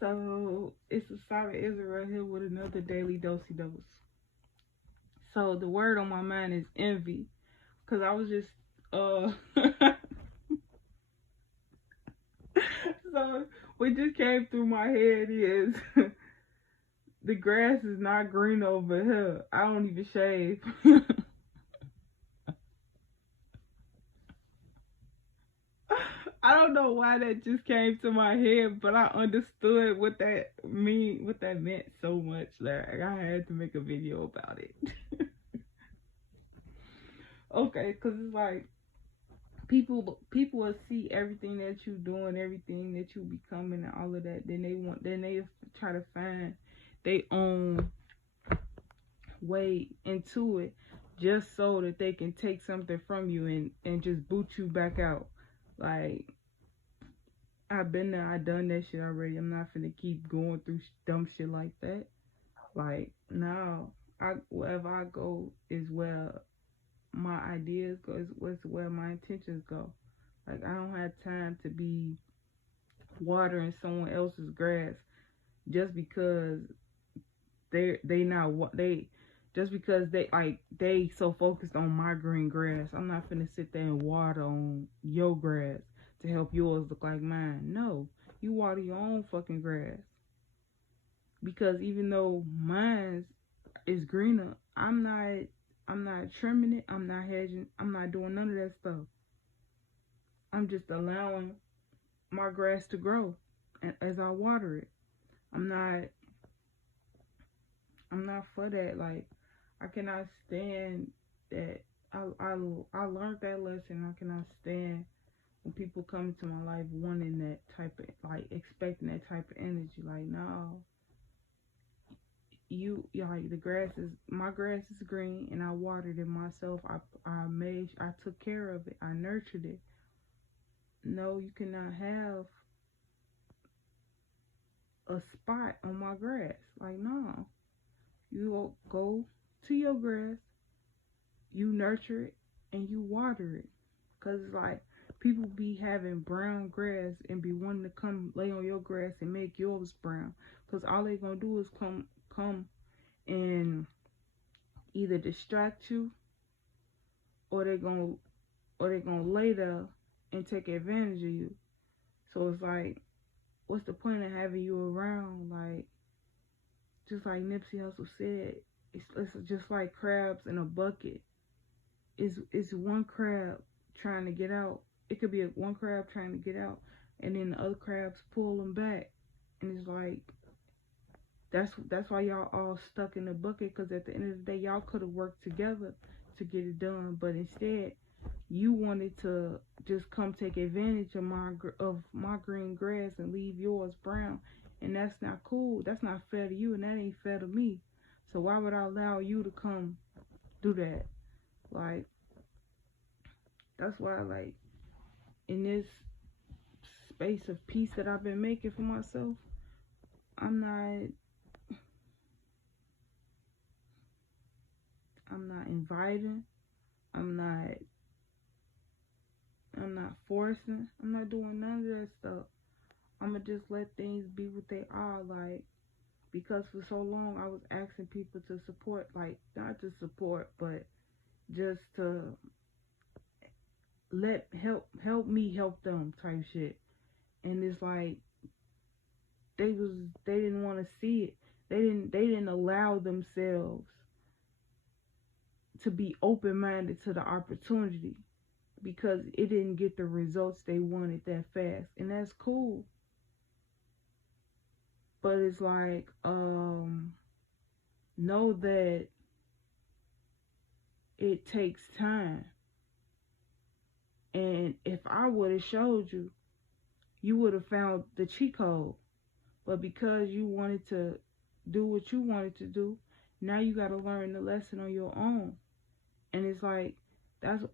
So it's Assata Israel here with another daily doce dose. So the word on my mind is envy, cause I was just so what just came through my head is the grass is not green over here. I don't even shave. I don't know why that just came to my head, but I understood what that meant so much that I had to make a video about it. Okay, cause it's like people will see everything that you doing, everything that you becoming, and all of that. Then they try to find their own way into it, just so that they can take something from you and just boot you back out. Like, I've been there, I done that shit already. I'm not finna keep going through dumb shit like that. Like, no, wherever I go is where my ideas go, is where my intentions go. Like, I don't have time to be watering someone else's grass just because they just because they so focused on my green grass. I'm not finna sit there and water on your grass to help yours look like mine. No, you water your own fucking grass, because even though mine is greener, I'm not trimming it, I'm not hedging, I'm not doing none of that stuff. I'm just allowing my grass to grow as I water it. I'm not for that. Like, I cannot stand that. I learned that lesson. I cannot stand when people come into my life wanting that type of, like, expecting that type of energy. Like, no, like, my grass is green and I watered it myself. I took care of it. I nurtured it. No, you cannot have a spot on my grass. Like, no. You go to your grass, you nurture it, and you water it. Because, like, people be having brown grass and be wanting to come lay on your grass and make yours brown. Because all they going to do is come and either distract you, or they're going to lay there and take advantage of you. So it's like, what's the point of having you around? Like, just like Nipsey Hussle said, it's just like crabs in a bucket. It's one crab trying to get out. It could be one crab trying to get out, and then the other crabs pull them back. And it's like, that's why y'all all stuck in the bucket, because at the end of the day, y'all could have worked together to get it done. But instead, you wanted to just come take advantage of my green grass and leave yours brown. And that's not cool. That's not fair to you, and that ain't fair to me. So why would I allow you to come do that? Like, that's why, like, in this space of peace that I've been making for myself, I'm not inviting. I'm not forcing. I'm not doing none of that stuff. I'ma just let things be what they are. Like, because for so long I was asking people to support, like, not to support, but just to help me help them type shit. And it's like, they didn't want to see it. They didn't allow themselves to be open-minded to the opportunity, because it didn't get the results they wanted that fast. And that's cool. But it's like, know that it takes time. And if I would have showed you, you would have found the cheat code. But because you wanted to do what you wanted to do, now you got to learn the lesson on your own. And it's like,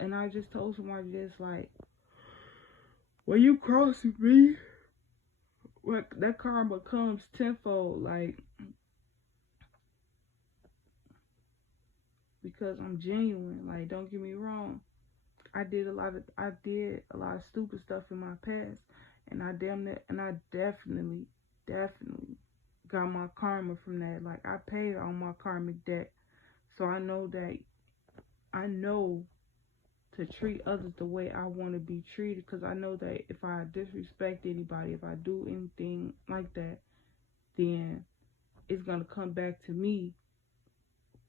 and I just told somebody this, like, when you crossing me, that karma comes tenfold. Like, because I'm genuine. Like, don't get me wrong. I did a lot of stupid stuff in my past, and I definitely definitely got my karma from that. Like, I paid all my karmic debt. So I know to treat others the way I want to be treated, because I know that if I disrespect anybody, if I do anything like that, then it's gonna come back to me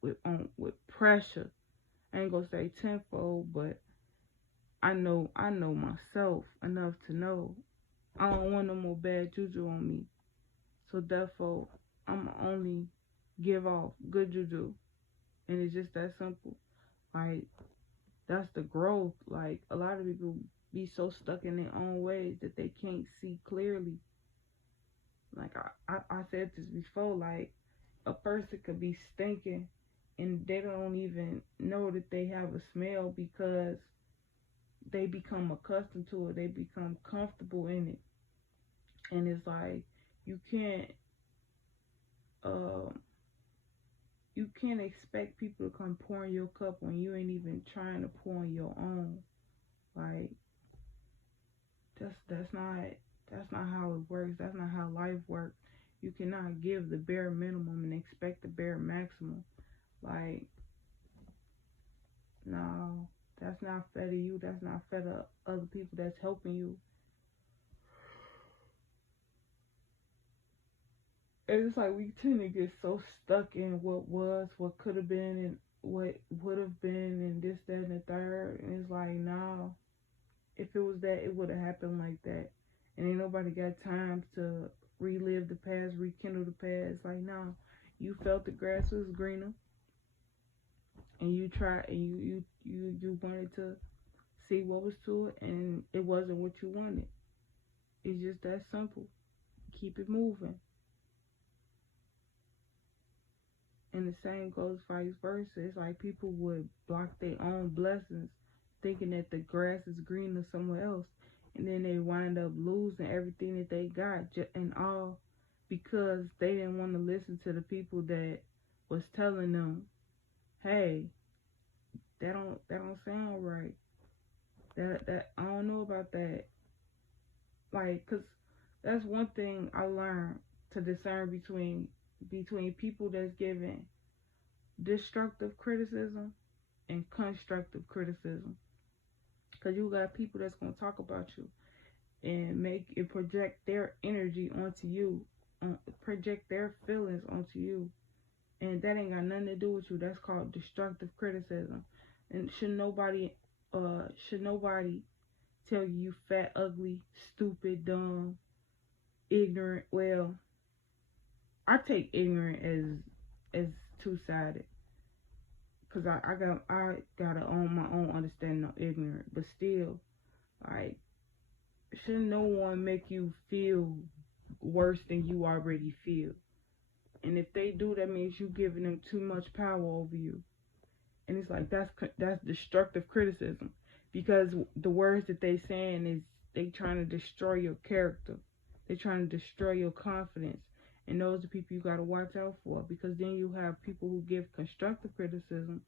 with pressure. I ain't gonna say tenfold, but I know myself enough to know I don't want no more bad juju on me. So therefore, I'm only give off good juju, and it's just that simple. Like, that's the growth. Like, a lot of people be so stuck in their own ways that they can't see clearly. Like, I said this before, like, a person could be stinking and they don't even know that they have a smell, because they become accustomed to it, they become comfortable in it. And it's like, you can't um you can't expect people to come pour in your cup when you ain't even trying to pour in your own. Like, that's not how it works. That's not how life works. You cannot give the bare minimum and expect the bare maximum. Like, no, that's not fair to you. That's not fair to other people that's helping you. And it's like, we tend to get so stuck in what was, what could have been, and what would have been, and this, that, and the third. And it's like, no, if it was that, it would have happened like that. And ain't nobody got time to relive the past, rekindle the past. Like, no, you felt the grass was greener, and you tried, and you wanted to see what was to it, and it wasn't what you wanted. It's just that simple. Keep it moving. And the same goes vice versa. It's like people would block their own blessings, thinking that the grass is greener somewhere else, and then they wind up losing everything that they got, and all because they didn't want to listen to the people that was telling them, "Hey, that don't sound right. That I don't know about that." Like, 'cause that's one thing I learned to discern between people that's giving destructive criticism and constructive criticism. Because you got people that's going to talk about you and make it project their energy onto you, project their feelings onto you, and that ain't got nothing to do with you. That's called destructive criticism. And should nobody tell you fat, ugly, stupid, dumb, ignorant. Well, I take ignorant as two-sided, because I gotta own my own understanding of ignorant. But still, like, should no one make you feel worse than you already feel. And if they do, that means you giving them too much power over you. And it's like, that's destructive criticism, because the words that they saying is, they trying to destroy your character. They trying to destroy your confidence. And those are people you got to watch out for, because then you have people who give constructive criticism.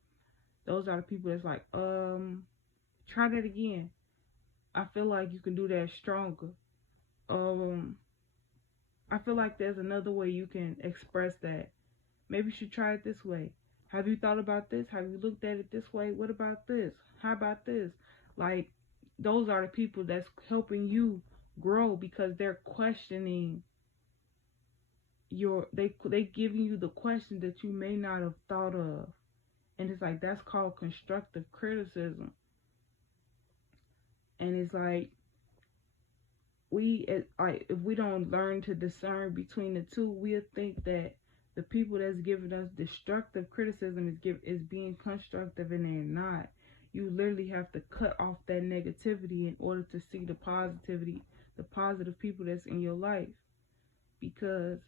Those are the people that's like, try that again. I feel like you can do that stronger. I feel like there's another way you can express that. Maybe you should try it this way. Have you thought about this? Have you looked at it this way? What about this? How about this? Like, those are the people that's helping you grow, because they're questioning they giving you the question that you may not have thought of. And it's like, that's called constructive criticism. And it's like, if we don't learn to discern between the two, we'll think that the people that's giving us destructive criticism is being constructive, and they're not. You literally have to cut off that negativity in order to see the positivity, the positive people that's in your life. Because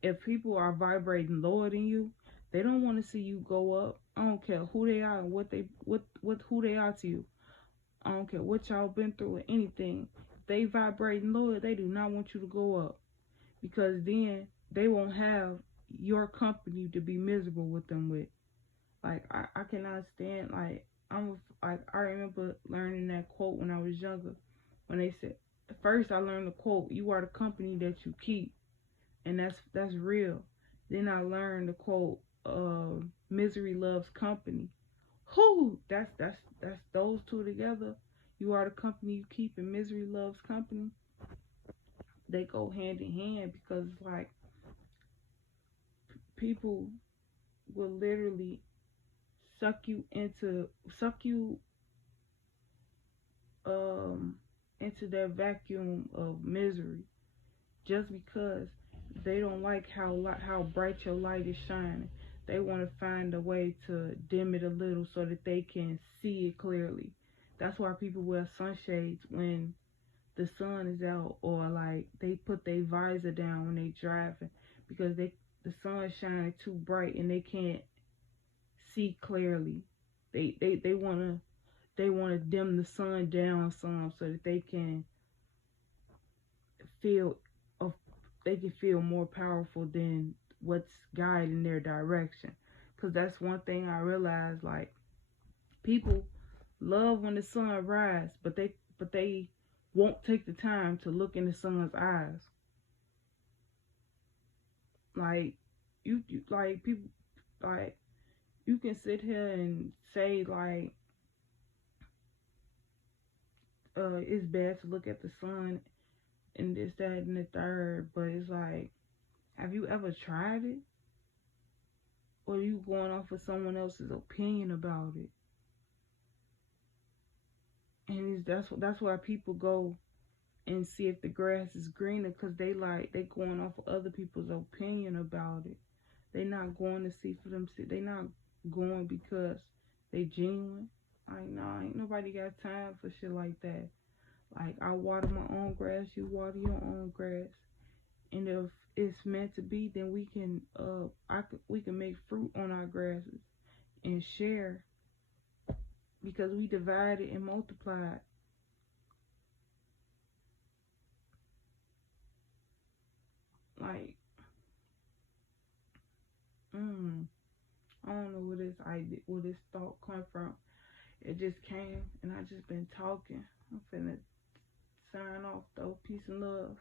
if people are vibrating lower than you, they don't want to see you go up. I don't care who they are and who they are to you. I don't care what y'all been through or anything. If they vibrating lower, they do not want you to go up, because then they won't have your company to be miserable with them with. Like, I cannot stand, like, I remember learning that quote when I was younger, when they said, first I learned the quote, "You are the company that you keep," and that's real. Then I learned the quote, "Misery loves company." Whoo, that's those two together. You are the company you keep, and misery loves company. They go hand in hand because it's like people will literally suck you um into their vacuum of misery just because they don't like how bright your light is shining. They want to find a way to dim it a little so that they can see it clearly. That's why people wear sunshades when the sun is out, or like they put their visor down when they driving because the sun is shining too bright and they can't see clearly. They wanna dim the sun down some so that feel of they can feel more powerful than what's guiding their direction. Cause that's one thing I realized. Like people love when the sun rises, but they won't take the time to look in the sun's eyes. Like you like people like you can sit here and say like it's bad to look at the sun and this, that, and the third, but it's like, have you ever tried it? Or are you going off of someone else's opinion about it? And that's why people go and see if the grass is greener, because they going off of other people's opinion about it. They not going to see for them. They not going because they genuine. Like, nah, ain't nobody got time for shit like that. Like, I water my own grass, you water your own grass. And if it's meant to be, then we can make fruit on our grasses and share, because we divided and multiplied. Like, I don't know where this thought come from. It just came, and I just been talking. I'm finna sign off though. Peace and love.